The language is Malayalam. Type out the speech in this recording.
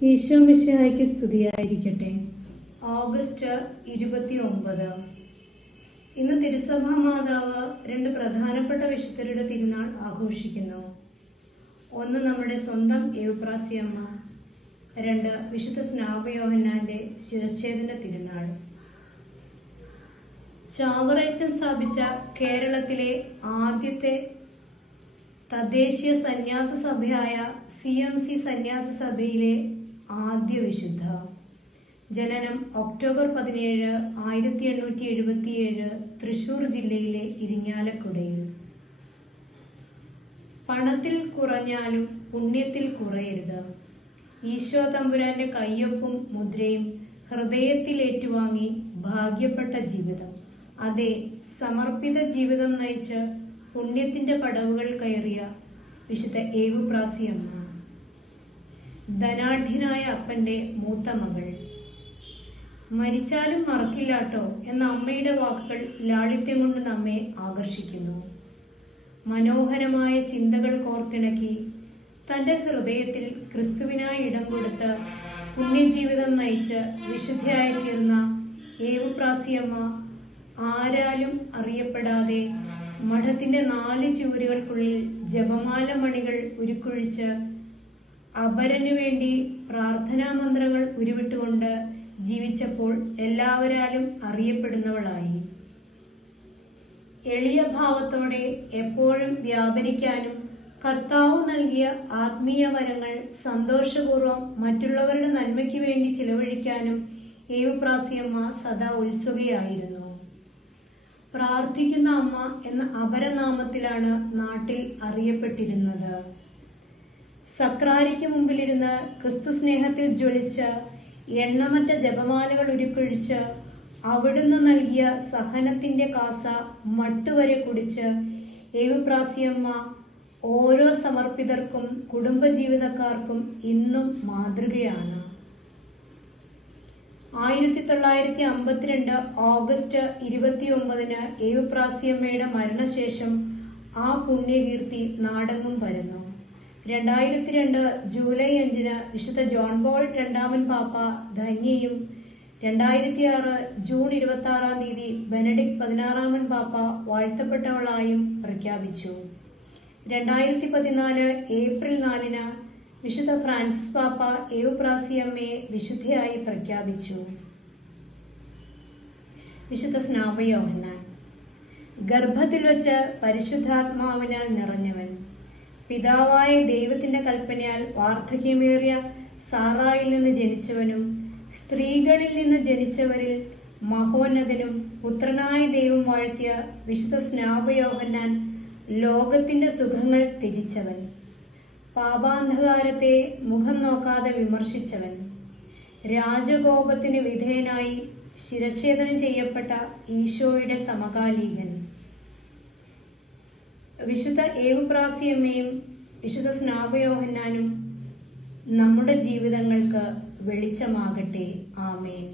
ഈശോ മിശിഹായ്ക്ക് സ്തുതിയായിരിക്കട്ടെ. ഓഗസ്റ്റ് 29. ഇന്ന് തിരുസഭാ മാതാവ് രണ്ട് പ്രധാനപ്പെട്ട വിശുദ്ധരുടെ തിരുനാൾ ആഘോഷിക്കുന്നു. ഒന്ന് നമ്മുടെ സ്വന്തം എവുപ്രാസിയമ്മ, രണ്ട് വിശുദ്ധ സ്നാപയോഹന്നാന്റെ ശിരച്ഛേദന തിരുനാൾ. ചാവറയച്ചൻ സ്ഥാപിച്ച കേരളത്തിലെ ആദ്യത്തെ തദ്ദേശീയ സന്യാസ സഭയായ CMC സന്യാസ സഭയിലെ ആദ്യ വിശുദ്ധ. ജനനം ഒക്ടോബർ 17, 1877, തൃശൂർ ജില്ലയിലെ ഇരിങ്ങാലക്കുടയിൽ. പണത്തിൽ കുറഞ്ഞാലും പുണ്യത്തിൽ കുറയരുത്. ഈശോ തമ്പുരാന്റെ കയ്യൊപ്പും മുദ്രയും ഹൃദയത്തിൽ ഏറ്റുവാങ്ങി ഭാഗ്യപ്പെട്ട ജീവിതം, അതെ, സമർപ്പിത ജീവിതം നയിച്ച് പുണ്യത്തിന്റെ പടവുകൾ കയറിയ വിശുദ്ധ എവുപ്രാസിയമ്മ. ധനാഢ്യനായ അപ്പന്റെ മൂത്ത മകൾ. മരിച്ചാലും മറക്കില്ലാട്ടോ എന്ന അമ്മയുടെ വാക്കുകൾ ലാളിത്യം കൊണ്ട് നമ്മെ ആകർഷിക്കുന്നു. മനോഹരമായ ചിന്തകൾ കോർത്തിണക്കി തന്റെ ഹൃദയത്തിൽ ക്രിസ്തുവിനായി ഇടം കൊടുത്ത് പുണ്യജീവിതം നയിച്ച് വിശുദ്ധയായി തീർന്ന എവുപ്രാസിയമ്മ ആരാലും അറിയപ്പെടാതെ മഠത്തിന്റെ 4 ചുവരുകൾക്കുള്ളിൽ ജപമാല മണികൾ ഉരുക്കൊഴിച്ച് അപരനു വേണ്ടി പ്രാർത്ഥനാ മന്ത്രങ്ങൾ ഉരുവിട്ടുകൊണ്ട് ജീവിച്ചപ്പോൾ എല്ലാവരാലും അറിയപ്പെടുന്നവളായി. എളിയ ഭാവത്തോടെ എപ്പോഴും വ്യാപരിക്കാനും കർത്താവ് നൽകിയ ആത്മീയ വരങ്ങൾ സന്തോഷപൂർവ്വം മറ്റുള്ളവരുടെ നന്മയ്ക്ക് വേണ്ടി ചിലവഴിക്കാനും എവുപ്രാസിയമ്മ സദാ ഉത്സുകയായിരുന്നു. പ്രാർത്ഥിക്കുന്ന അമ്മ എന്ന അപരനാമത്തിലാണ് നാട്ടിൽ അറിയപ്പെട്ടിരുന്നത്. സക്രാരിക്ക് മുമ്പിലിരുന്ന് ക്രിസ്തു സ്നേഹത്തിൽ ജ്വലിച്ച എണ്ണമറ്റ ജപമാലകൾ ഉരുക്കൊഴിച്ച് അവിടുന്ന് നൽകിയ സഹനത്തിന്റെ കാസ മട്ടുവരെ കുടിച്ച് എവുപ്രാസിയമ്മ ഓരോ സമർപ്പിതർക്കും കുടുംബജീവിതക്കാർക്കും ഇന്നും മാതൃകയാണ്. 1952 ഓഗസ്റ്റ് 29 എവുപ്രാസിയമ്മയുടെ മരണശേഷം ആ പുണ്യകീർത്തി നാടെങ്ങും പരന്നു. 2002 ജൂലൈ 5 വിശുദ്ധ ജോൺ പോൾ II പാപ്പ ധന്യയും 2006 ജൂൺ 26 ബെനഡിക്ട് 16 പാപ്പ വാഴ്ത്തപ്പെട്ടവളായും പ്രഖ്യാപിച്ചു. 2014 ഏപ്രിൽ 4 വിശുദ്ധ ഫ്രാൻസിസ് പാപ്പ എവുപ്രാസിയമ്മയെ വിശുദ്ധയായി പ്രഖ്യാപിച്ചു. വിശുദ്ധ സ്നാപയോഹന്നാൻ. ഗർഭത്തിൽ വച്ച് പരിശുദ്ധാത്മാവിനാൽ നിറഞ്ഞവൻ, പിതാവായ ദൈവത്തിന്റെ കൽപ്പനയാൽ വാർദ്ധക്യമേറിയ സാറായിൽ നിന്ന് ജനിച്ചവനും സ്ത്രീകളിൽ നിന്ന് ജനിച്ചവരിൽ മഹോന്നതനും പുത്രനായ ദൈവം വാഴ്ത്തിയ വിശുദ്ധ സ്നാപയോഹന്നാൻ ലോകത്തിന്റെ സുഖങ്ങൾ ത്യജിച്ചവൻ, പാപാന്ധകാരത്തെ മുഖം നോക്കാതെ വിമർശിച്ചവൻ, രാജകോപത്തിന് വിധേയനായി ശിരച്ഛേദനം ചെയ്യപ്പെട്ട ഈശോയുടെ സമകാലികൻ. വിശുദ്ധ എവുപ്രാസിയമ്മയും വിശുദ്ധ സ്നാപയോഹന്നാനും നമ്മുടെ ജീവിതങ്ങൾക്ക് വെളിച്ചമാകട്ടെ. ആമേൻ.